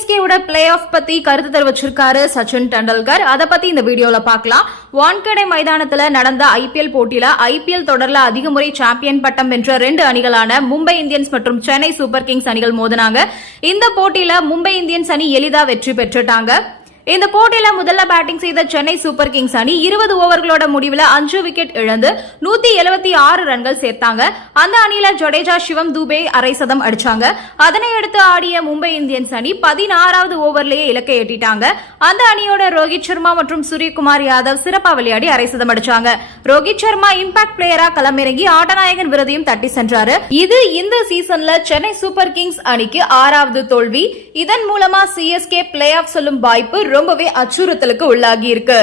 சிஎஸ்கேவோட play off பத்தி கருத்து தெரிவிச்சிருக்காரு சச்சின் டெண்டுல்கர். அதை பத்தி இந்த வீடியோல பார்க்கலாம். வான்கடை மைதானத்துல நடந்த ஐபிஎல் போட்டியில ஐபிஎல் தொடர்ல அதிக முறை சாம்பியன் பட்டம் வென்ற ரெண்டு அணிகளான மும்பை இந்தியன்ஸ் மற்றும் சென்னை சூப்பர் கிங்ஸ் அணிகள் மோதினாங்க. இந்த போட்டியில மும்பை இந்தியன்ஸ் அணி எளிதா வெற்றி பெற்றுட்டாங்க. இந்த போட்டியில முதல்ல பேட்டிங் செய்த சென்னை சூப்பர் கிங்ஸ் அணி இருபது ஓவர்களோட முடிவில் அஞ்சு விக்கெட் இழந்து நூத்தி எழுபத்தி ஆறு ரன்கள் சேர்த்தாங்க. அந்த அணியில ஜடேஜா சிவம் துபே அரை சதம் அடிச்சாங்க. அதனை அடுத்து ஆடிய மும்பை இந்தியன்ஸ் அணி பதினாறாவது ஓவர்லேயே இலக்கை எட்டிட்டாங்க. அந்த அணியோட ரோஹித் சர்மா மற்றும் சூரியகுமார் யாதவ் சிறப்பா விளையாடி அரை சதம் அடிச்சாங்க. ரோஹித் சர்மா இம்பாக்ட் பிளேயரா களமிறங்கி ஆட்டநாயகன் விருதையும் தட்டி சென்றாரு. இது இந்த சீசன்ல சென்னை சூப்பர் கிங்ஸ் அணிக்கு ஆறாவது தோல்வி. இதன் மூலமா சிஎஸ்கே பிளே ஆஃப் சொல்லும் வாய்ப்பு ரொம்பவே அச்சுறுத்தலுக்கு உள்ளாகி இருக்கு.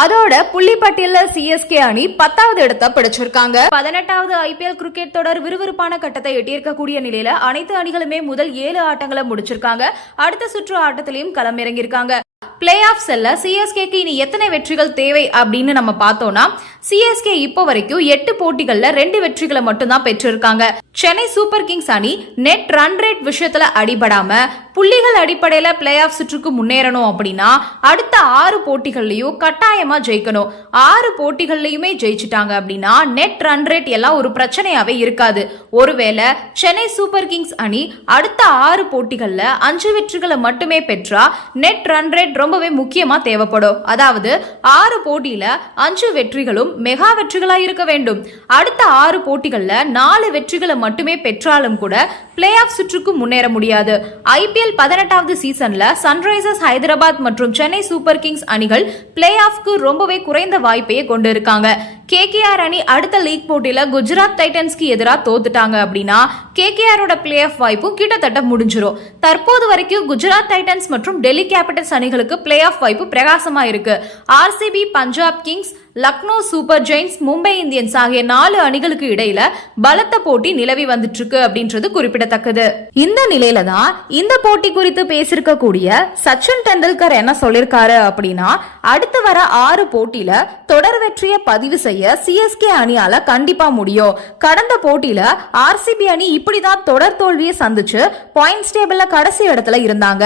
அதோட புள்ளிப்பட்டியல சிஎஸ்கே அணி பத்தாவது இடத்தை பிடிச்சிருக்காங்க. பதினெட்டாவது ஐபிஎல் கிரிக்கெட் தொடர் விறுவிறுப்பான கட்டத்தை எட்டியிருக்கக்கூடிய நிலையில அனைத்து அணிகளுமே முதல் ஏழு ஆட்டங்களை முடிச்சிருக்காங்க. அடுத்த சுற்று ஆட்டத்திலையும் களமிறங்கியிருக்காங்க. பிளே ஆஃப் செல்ல சிஎஸ்கேக்கு இனி எத்தனை வெற்றிகள் தேவை அப்படின்னு நம்ம பார்த்தோம்னா சிஎஸ்கே இப்போ வரைக்கும் எட்டு போட்டிகள்ல ரெண்டு வெற்றிகளை மட்டும்தான் பெற்றிருக்காங்க. சென்னை சூப்பர் கிங்ஸ் அணி நெட் ரன் ரேட் விஷயத்துல அடிபடாம புள்ளிகள் அடிப்படையில பிளே ஆஃப் சுற்றுக்கு முன்னேறணும் அப்படின்னா அடுத்த ஆறு போட்டிகள்லயும் கட்டாயமா ஜெயிக்கணும். ஆறு போட்டிகள்லயுமே ஜெயிச்சிட்டாங்க அப்படின்னா நெட் ரன் ரேட் எல்லாம் ஒரு பிரச்சனையாவே இருக்காது. ஒருவேளை சென்னை சூப்பர் கிங்ஸ் அணி அடுத்த ஆறு போட்டிகள்ல அஞ்சு வெற்றிகளை மட்டுமே பெற்றா நெட் ரன் ரேட் ரொம்பவே முக்கியமா தேவைப்படும். அதாவது ஆறு போட்டியில அஞ்சு வெற்றிகளும் மெகா வெற்றிகளா இருக்க வேண்டும். அடுத்த ஆறு போட்டிகள்ல நாலு வெற்றிகளை மட்டுமே பெற்றாலும் கூட பிளே ஆஃப் சுற்றுக்கு முன்னேற முடியாது. ஐபிஎல் பதினெட்டாவது சீசன்ல சன்ரைசர்ஸ் ஹைதராபாத் மற்றும் சென்னை சூப்பர் கிங்ஸ் அணிகள் பிளே ஆஃப்க்கு ரொம்பவே குறைந்த வாய்ப்பையே கொண்டு இருக்காங்க கேகேஆர் அணி அடுத்த லீக் போட்டியில குஜராத் டைட்டன்ஸ்க்கு எதிராக தோத்துட்டாங்க அப்படின்னா கேகேஆரோட பிளே ஆஃப் வாய்ப்பும் கிட்டத்தட்ட முடிஞ்சிடும் தற்போது வரைக்கும் குஜராத் டைட்டன்ஸ் மற்றும் டெல்லி கேபிட்டல்ஸ் அணிகளுக்கு பிளே ஆஃப் வாய்ப்பு பிரகாசமா இருக்கு. RCB Punjab Kings Lucknow Super Giants Mumbai Indians ஆகிய நாலு அணிகளுக்கு இடையில பலத்த போட்டி நிலவி வந்துட்டு இருக்கு அப்படின்றது குறிப்பிடத்தக்கது. இந்த நிலையில தான் இந்த போட்டி குறித்து பேசியிருக்கக்கூடிய சச்சின் டெண்டுல்கர் என்ன சொல்லிருக்காரு அப்படின்னா அடுத்து வர ஆறு போட்டியில தொடர் வெற்றியை பதிவு செய்ய சிஎஸ்கே அணியால கண்டிப்பா முடியும். கடந்த போட்டியில ஆர்சிபி அணி இப்படிதான் தொடர் தோல்வியை சந்திச்சு பாயிண்ட்ஸ் டேபிள்ல கடைசி இடத்துல இருந்தாங்க.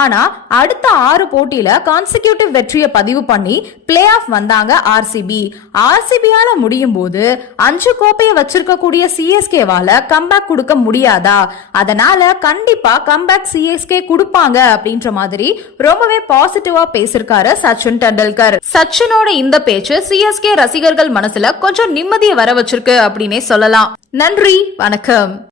ஆனா அடுத்த ஆறு போட்டியில கான்சிக்யூட்டிவ் வெற்றியை பதிவு பண்ணி பிளே ஆஃப் வந்தாங்க ஆர்சிபி. ஆர்சிபியால முடியும் போது அஞ்சு கோப்பையை வச்சிருக்கக்கூடிய சிஎஸ்கேவால கம்பேக் கொடுக்க முடியாதா? அதனால கண்டிப்பா கம்பேக் சிஎஸ்கே கொடுப்பாங்க அப்படின்ற மாதிரி ரொம்பவே பாசிட்டிவா பேசிருக்காரு சச்சின் டெண்டுல்கர். சச்சினோட இந்த பேச்சு சிஎஸ்கே ரசிகர்கள் மனசுல கொஞ்சம் நிம்மதியை வர வச்சிருக்கு அப்படின்னே சொல்லலாம். நன்றி வணக்கம்.